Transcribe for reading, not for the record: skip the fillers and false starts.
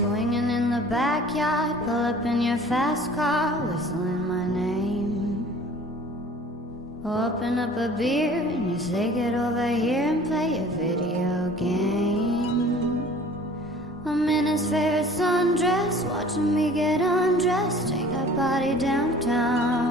Swinging in the backyard, pull up in your fast car, whistling my name. Open up a beer and you say get over here and play a video game. I'm in his favorite sundress, watching me get undressed, take that body downtown.